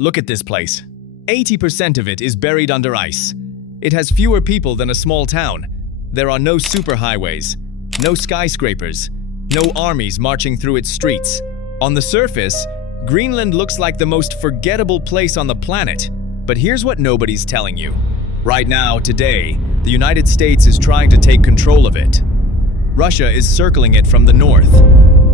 Look at this place. 80% of it is buried under ice. It has fewer people than a small town. There are no superhighways, no skyscrapers, no armies marching through its streets. On the surface, Greenland looks like the most forgettable place on the planet. But here's what nobody's telling you. Right now, today, the United States is trying to take control of it. Russia is circling it from the north.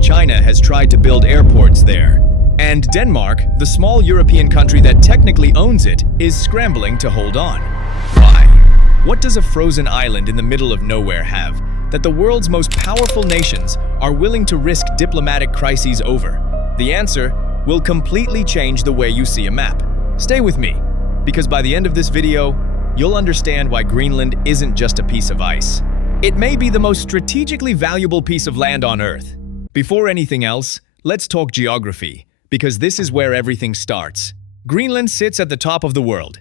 China has tried to build airports there. And Denmark, the small European country that technically owns it, is scrambling to hold on. Why? What does a frozen island in the middle of nowhere have that the world's most powerful nations are willing to risk diplomatic crises over? The answer will completely change the way you see a map. Stay with me, because by the end of this video, you'll understand why Greenland isn't just a piece of ice. It may be the most strategically valuable piece of land on Earth. Before anything else, let's talk geography, because this is where everything starts. Greenland sits at the top of the world.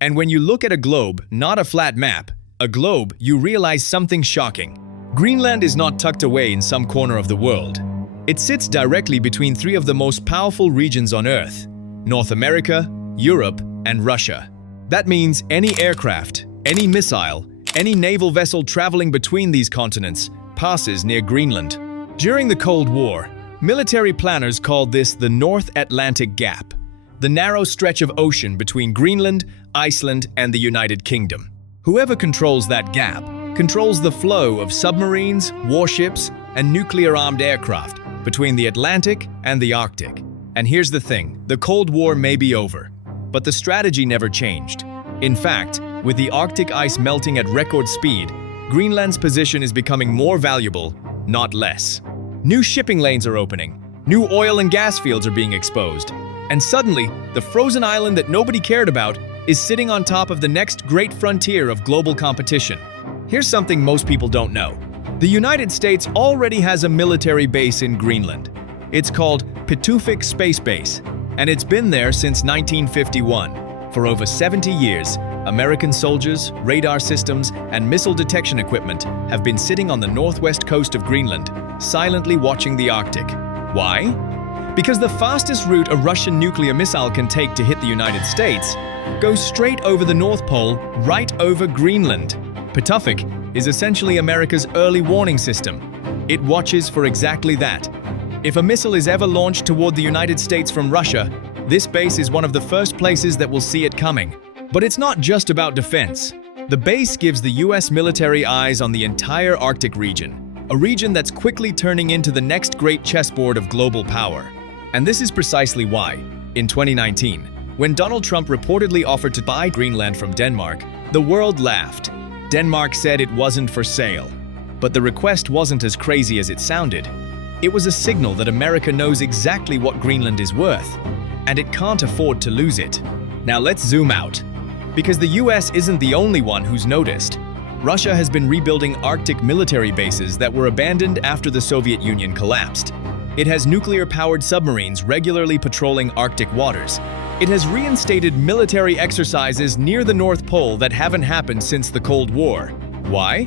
And when you look at a globe, not a flat map, a globe, you realize something shocking. Greenland is not tucked away in some corner of the world. It sits directly between three of the most powerful regions on Earth: North America, Europe, and Russia. That means any aircraft, any missile, any naval vessel traveling between these continents passes near Greenland. During the Cold War, military planners called this the North Atlantic Gap, the narrow stretch of ocean between Greenland, Iceland, and the United Kingdom. Whoever controls that gap controls the flow of submarines, warships, and nuclear-armed aircraft between the Atlantic and the Arctic. And here's the thing, the Cold War may be over, but the strategy never changed. In fact, with the Arctic ice melting at record speed, Greenland's position is becoming more valuable, not less. New shipping lanes are opening, new oil and gas fields are being exposed, and suddenly, the frozen island that nobody cared about is sitting on top of the next great frontier of global competition. Here's something most people don't know. The United States already has a military base in Greenland. It's called Pitufik Space Base, and it's been there since 1951. For over 70 years, American soldiers, radar systems, and missile detection equipment have been sitting on the northwest coast of Greenland, silently watching the Arctic. Why? Because the fastest route a Russian nuclear missile can take to hit the United States goes straight over the North Pole, right over Greenland. Pitufik is essentially America's early warning system. It watches for exactly that. If a missile is ever launched toward the United States from Russia, this base is one of the first places that will see it coming. But it's not just about defense. The base gives the US military eyes on the entire Arctic region, a region that's quickly turning into the next great chessboard of global power. And this is precisely why, in 2019, when Donald Trump reportedly offered to buy Greenland from Denmark, the world laughed. Denmark said it wasn't for sale. But the request wasn't as crazy as it sounded. It was a signal that America knows exactly what Greenland is worth, and it can't afford to lose it. Now let's zoom out. Because the US isn't the only one who's noticed. Russia has been rebuilding Arctic military bases that were abandoned after the Soviet Union collapsed. It has nuclear-powered submarines regularly patrolling Arctic waters. It has reinstated military exercises near the North Pole that haven't happened since the Cold War. Why?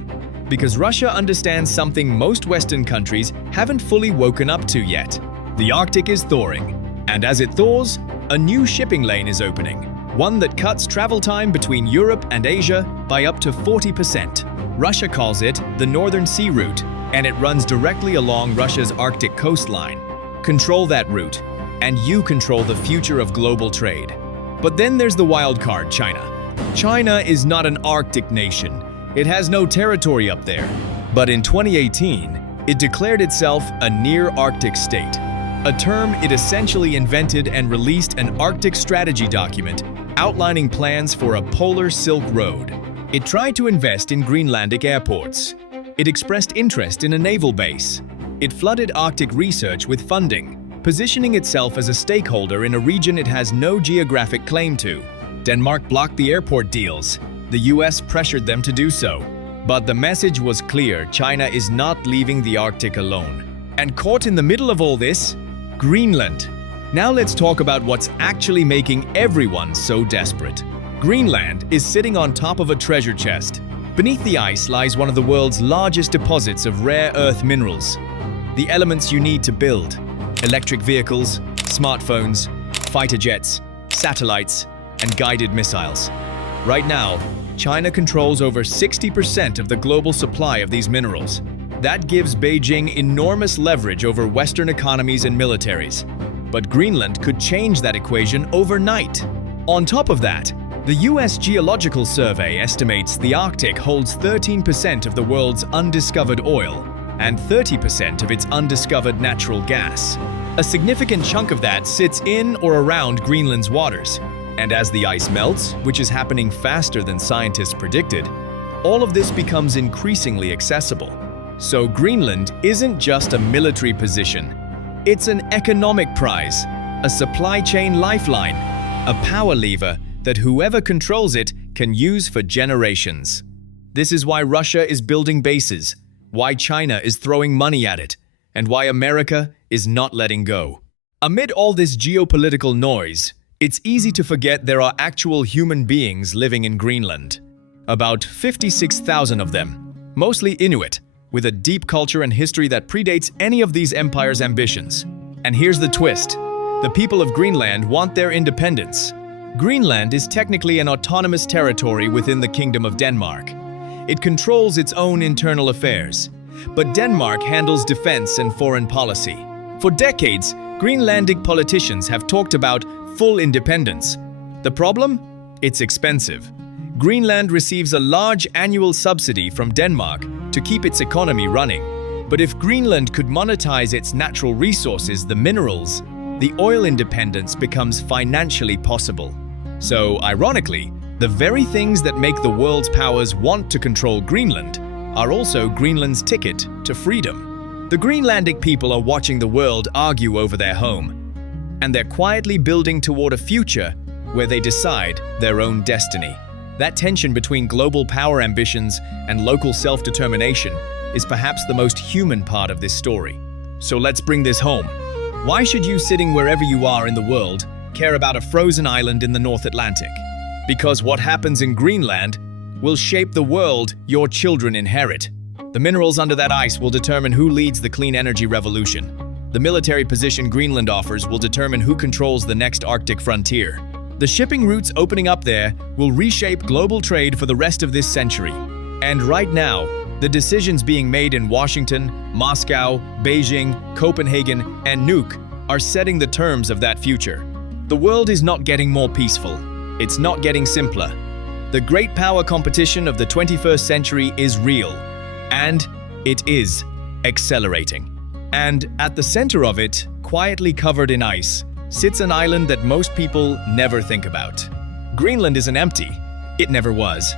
Because Russia understands something most Western countries haven't fully woken up to yet. The Arctic is thawing, and as it thaws, a new shipping lane is opening, one that cuts travel time between Europe and Asia by up to 40%. Russia calls it the Northern Sea Route, and it runs directly along Russia's Arctic coastline. Control that route, and you control the future of global trade. But then there's the wild card, China. China is not an Arctic nation. It has no territory up there. But in 2018, it declared itself a near-Arctic state, a term it essentially invented and released an Arctic strategy document outlining plans for a polar Silk Road. It tried to invest in Greenlandic airports. It expressed interest in a naval base. It flooded Arctic research with funding, positioning itself as a stakeholder in a region it has no geographic claim to. Denmark blocked the airport deals. The US pressured them to do so. But the message was clear: China is not leaving the Arctic alone. And caught in the middle of all this, Greenland. Now let's talk about what's actually making everyone so desperate. Greenland is sitting on top of a treasure chest. Beneath the ice lies one of the world's largest deposits of rare earth minerals. The elements you need to build: electric vehicles, smartphones, fighter jets, satellites, and guided missiles. Right now, China controls over 60% of the global supply of these minerals. That gives Beijing enormous leverage over Western economies and militaries. But Greenland could change that equation overnight. On top of that, the US Geological Survey estimates the Arctic holds 13% of the world's undiscovered oil and 30% of its undiscovered natural gas. A significant chunk of that sits in or around Greenland's waters. And as the ice melts, which is happening faster than scientists predicted, all of this becomes increasingly accessible. So Greenland isn't just a military position. It's an economic prize, a supply chain lifeline, a power lever that whoever controls it can use for generations. This is why Russia is building bases, why China is throwing money at it, and why America is not letting go. Amid all this geopolitical noise, it's easy to forget there are actual human beings living in Greenland. About 56,000 of them, mostly Inuit, with a deep culture and history that predates any of these empires' ambitions. And here's the twist. The people of Greenland want their independence. Greenland is technically an autonomous territory within the Kingdom of Denmark. It controls its own internal affairs. But Denmark handles defense and foreign policy. For decades, Greenlandic politicians have talked about full independence. The problem? It's expensive. Greenland receives a large annual subsidy from Denmark to keep its economy running. But if Greenland could monetize its natural resources, the minerals, the oil independence becomes financially possible. So, ironically, the very things that make the world's powers want to control Greenland are also Greenland's ticket to freedom. The Greenlandic people are watching the world argue over their home, and they're quietly building toward a future where they decide their own destiny. That tension between global power ambitions and local self-determination is perhaps the most human part of this story. So let's bring this home. Why should you, sitting wherever you are in the world, care about a frozen island in the North Atlantic? Because what happens in Greenland will shape the world your children inherit. The minerals under that ice will determine who leads the clean energy revolution. The military position Greenland offers will determine who controls the next Arctic frontier. The shipping routes opening up there will reshape global trade for the rest of this century. And right now, the decisions being made in Washington, Moscow, Beijing, Copenhagen, and Nuuk are setting the terms of that future. The world is not getting more peaceful. It's not getting simpler. The great power competition of the 21st century is real, and it is accelerating. And at the center of it, quietly covered in ice, sits an island that most people never think about. Greenland isn't empty. It never was.